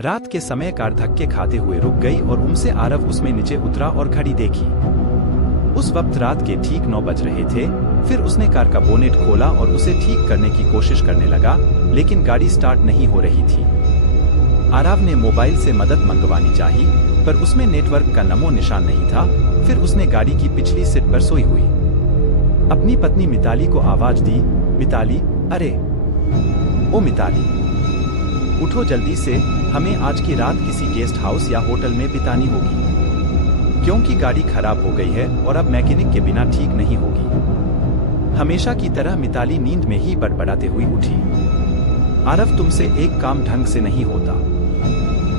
रात के समय कार धक्के खाते हुए रुक गई और उनसे आरव उसमें नीचे उतरा और घड़ी देखी। उस वक्त रात के ठीक 9 बज रहे थे। फिर उसने कार का बोनेट खोला और उसे ठीक करने की कोशिश करने लगा, लेकिन गाड़ी स्टार्ट नहीं हो रही थी। आरव ने मोबाइल से मदद मंगवानी चाही, पर उसमें नेटवर्क का नमो निशान नहीं था। फिर उसने गाड़ी की पिछली सीट पर सोई हुई अपनी पत्नी मिताली को आवाज दी, मिताली, अरे ओ मिताली, उठो जल्दी से, हमें आज की रात किसी गेस्ट हाउस या होटल में बितानी होगी, क्योंकि गाड़ी खराब हो गई है और अब मैकेनिक के बिना ठीक नहीं होगी। हमेशा की तरह मिताली नींद में ही बड़बड़ाते हुई उठी। आरव, तुमसे एक काम ढंग से नहीं होता।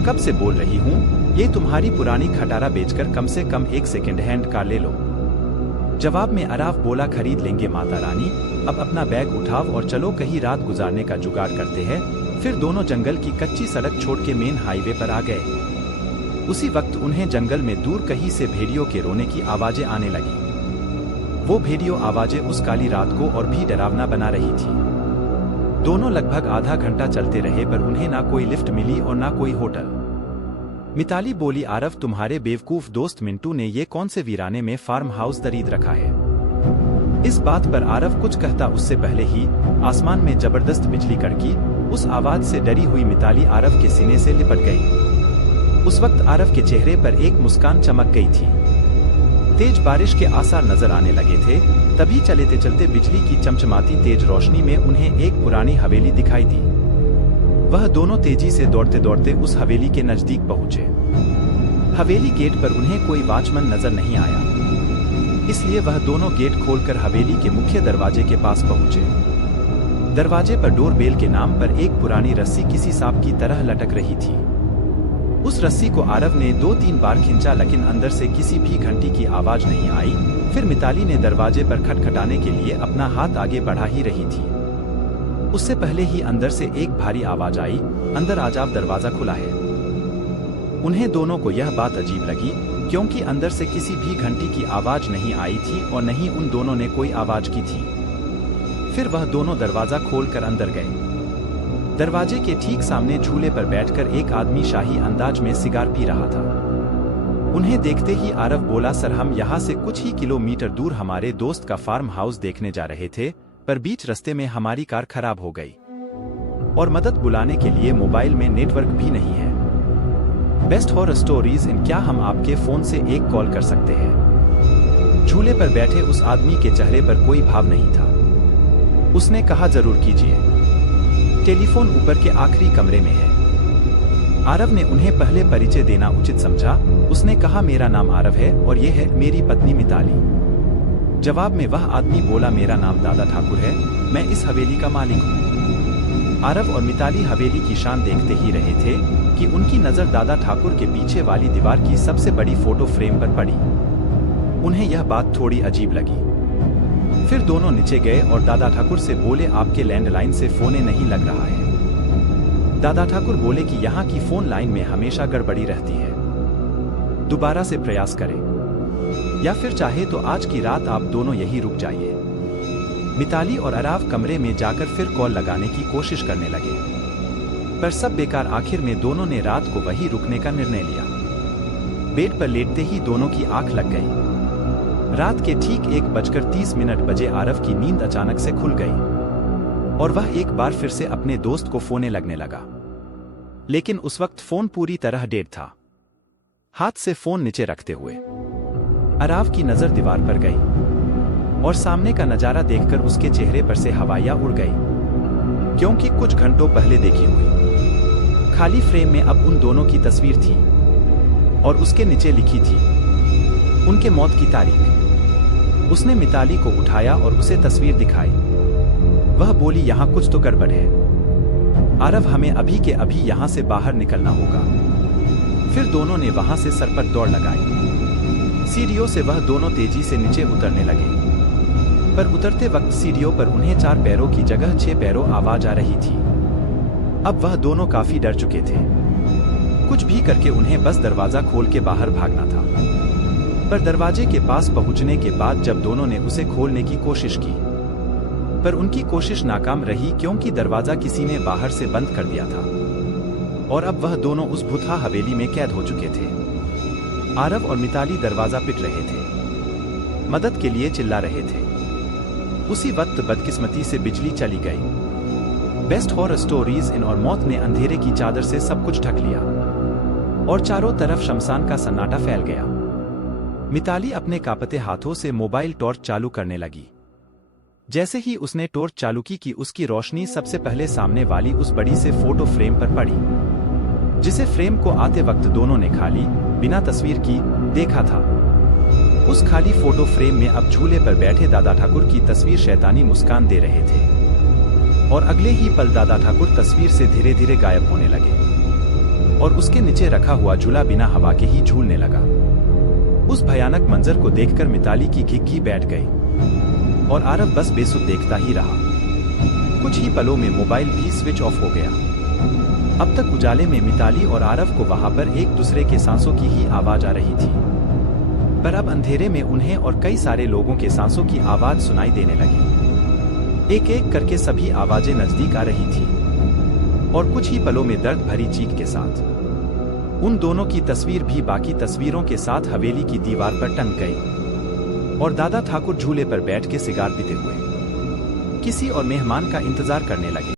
कब से बोल रही हूँ, ये तुम्हारी पुरानी खटारा बेचकर कम से कम एक सेकेंड हैंड कार ले लो। जवाब में आरव बोला, खरीद लेंगे माता रानी, अब अपना बैग उठाओ और चलो कहीं रात गुजारने का जुगाड़ करते हैं। फिर दोनों जंगल की कच्ची सड़क छोड़ के मेन हाईवे पर आ गए। उसी वक्त उन्हें जंगल में दूर कहीं से भेड़ियों के रोने की आवाजें आने लगी। वो भेड़ियों आवाजें उस काली रात को और भी डरावना बना रही थी। दोनों लगभग आधा घंटा चलते रहे, पर उन्हें ना कोई लिफ्ट मिली और ना कोई होटल। मिताली बोली, आरव, तुम्हारे बेवकूफ दोस्त मिंटू ने ये कौन से वीराने में फार्म हाउस खरीद रखा है। इस बात पर आरव कुछ कहता उससे पहले ही आसमान में जबरदस्त बिजली कड़की। उस आवाज से डरी हुई मिताली आरव के सीने से लिपट गई। उस वक्त आरव के चेहरे पर एक मुस्कान चमक गई थी। तेज बारिश के आसार नजर आने लगे थे। तभी चलते चलते बिजली की चमचमाती तेज रोशनी में उन्हें एक पुरानी हवेली दिखाई दी। वह दोनों तेजी से दौड़ते दौड़ते उस हवेली के नजदीक पहुंचे। हवेली गेट पर उन्हें कोई वॉचमैन नजर नहीं आया, इसलिए वह दोनों गेट खोलकर हवेली के मुख्य दरवाजे के पास पहुंचे। दरवाजे पर डोर बेल के नाम पर एक पुरानी रस्सी किसी सांप की तरह लटक रही थी। उस रस्सी को आरव ने 2-3 बार खींचा, लेकिन अंदर से किसी भी घंटी की आवाज नहीं आई। फिर मिताली ने दरवाजे पर खटखटाने के लिए अपना हाथ आगे बढ़ा ही रही थी। उससे पहले ही अंदर से एक भारी आवाज आई, अंदर आ जाओ, दरवाजा खुला है। उन्हें दोनों को यह बात अजीब लगी, क्योंकि अंदर से किसी भी घंटी की आवाज नहीं आई थी और नहीं उन दोनों ने कोई आवाज की थी। फिर वह दोनों दरवाजा खोलकर अंदर गए। दरवाजे के ठीक सामने झूले पर बैठकर एक आदमी शाही अंदाज में सिगार पी रहा था। उन्हें देखते ही आरव बोला, सर, हम यहाँ से कुछ ही किलोमीटर दूर हमारे दोस्त का फार्म हाउस देखने जा रहे थे, पर बीच रास्ते में हमारी कार खराब हो गई और मदद बुलाने के लिए मोबाइल में नेटवर्क भी नहीं है। बेस्ट हॉरर स्टोरीज इन, क्या हम आपके फोन से एक कॉल कर सकते हैं। झूले पर बैठे उस आदमी के चेहरे पर कोई भाव नहीं था। उसने कहा, जरूर कीजिए, टेलीफोन ऊपर के आखिरी कमरे में है। आरव ने उन्हें पहले परिचय देना उचित समझा। उसने कहा, मेरा नाम आरव है और ये है मेरी पत्नी मिताली। जवाब में वह आदमी बोला, मेरा नाम दादा ठाकुर है, मैं इस हवेली का मालिक हूँ। आरव और मिताली हवेली की शान देखते ही रहे थे कि उनकी नजर दादा ठाकुर के पीछे वाली दीवार की सबसे बड़ी फोटो फ्रेम पर पड़ी। उन्हें यह बात थोड़ी अजीब लगी। फिर दोनों नीचे गए और दादा ठाकुर से बोले, आपके लैंडलाइन से फोन नहीं लग रहा है। दादा ठाकुर बोले कि यहाँ की फोन लाइन में हमेशा गड़बड़ी रहती है, दोबारा से प्रयास करें, या फिर चाहे तो आज की रात आप दोनों यहीं रुक जाइए। मिताली और आरव कमरे में जाकर फिर कॉल लगाने की कोशिश करने लगे, पर सब बेकार। आखिर में दोनों ने रात को वहीं रुकने का निर्णय लिया। बेड पर लेटते ही दोनों की आंख लग गई। रात के ठीक 1:30 बजे आरव की नींद अचानक से खुल गई और वह एक बार फिर से अपने दोस्त को फोन लगने लगा, लेकिन उस वक्त फोन पूरी तरह डेड था। हाथ से फोन नीचे रखते हुए आरव की नजर दीवार पर गई और सामने का नजारा देखकर उसके चेहरे पर से हवाइयां उड़ गई, क्योंकि कुछ घंटों पहले देखी हुई खाली फ्रेम में अब उन दोनों की तस्वीर थी और उसके नीचे लिखी थी उनके मौत की तारीख। उसने मिताली को उठाया और उसे तस्वीर दिखाई। वह बोली, यहाँ कुछ तो गड़बड़ है आरव, हमें अभी के अभी यहाँ से बाहर निकलना होगा। फिर दोनों ने वहां से सरपट दौड़ लगाई। सीढ़ियों से वह दोनों तेजी से नीचे उतरने लगे, पर उतरते वक्त सीढ़ियों पर उन्हें 4 पैरों की जगह 6 पैरों आवाज आ रही थी। अब वह दोनों काफी डर चुके थे। कुछ भी करके उन्हें बस दरवाजा खोल के बाहर भागना था। पर दरवाजे के पास पहुंचने के बाद जब दोनों ने उसे खोलने की कोशिश की, पर उनकी कोशिश नाकाम रही, क्योंकि दरवाजा किसी ने बाहर से बंद कर दिया था और अब वह दोनों उस भुतहा हवेली में कैद हो चुके थे। आरव और मिताली दरवाजा पिट रहे थे, मदद के लिए चिल्ला रहे थे। उसी वक्त बदकिस्मती से बिजली चली गई। बेस्ट हॉरर स्टोरीज इन और मौत ने अंधेरे की चादर से सब कुछ ढक लिया और चारों तरफ शमशान का सन्नाटा फैल गया। मिताली अपने कांपते हाथों से मोबाइल टॉर्च चालू करने लगी। जैसे ही उसने टॉर्च चालू की उसकी रोशनी सबसे पहले सामने वाली उस बड़ी से फोटो फ्रेम पर पड़ी, जिसे फ्रेम को आते वक्त दोनों ने खाली बिना तस्वीर की देखा था। उस खाली फोटो फ्रेम में अब झूले पर बैठे दादा ठाकुर की तस्वीर शैतानी मुस्कान दे रहे थे और अगले ही पल दादा ठाकुर तस्वीर से धीरे धीरे गायब होने लगे और उसके नीचे रखा हुआ झूला बिना हवा के ही झूलने लगा। उस भयानक मंजर को देखकर मिताली की घिघी बैठ गई और आरव बस बेसुध देखता ही रहा। कुछ ही पलों में मोबाइल भी स्विच ऑफ हो गया। अब तक उजाले में मिताली और आरव को वहां पर एक दूसरे के सांसों की ही आवाज आ रही थी, पर अब अंधेरे में उन्हें और कई सारे लोगों के सांसों की आवाज सुनाई देने लगी। एक एक करके सभी आवाजें नजदीक आ रही थी और कुछ ही पलों में दर्द भरी चीख के साथ उन दोनों की तस्वीर भी बाकी तस्वीरों के साथ हवेली की दीवार पर टंग गई और दादा ठाकुर झूले पर बैठ के सिगार पीते हुए किसी और मेहमान का इंतजार करने लगे।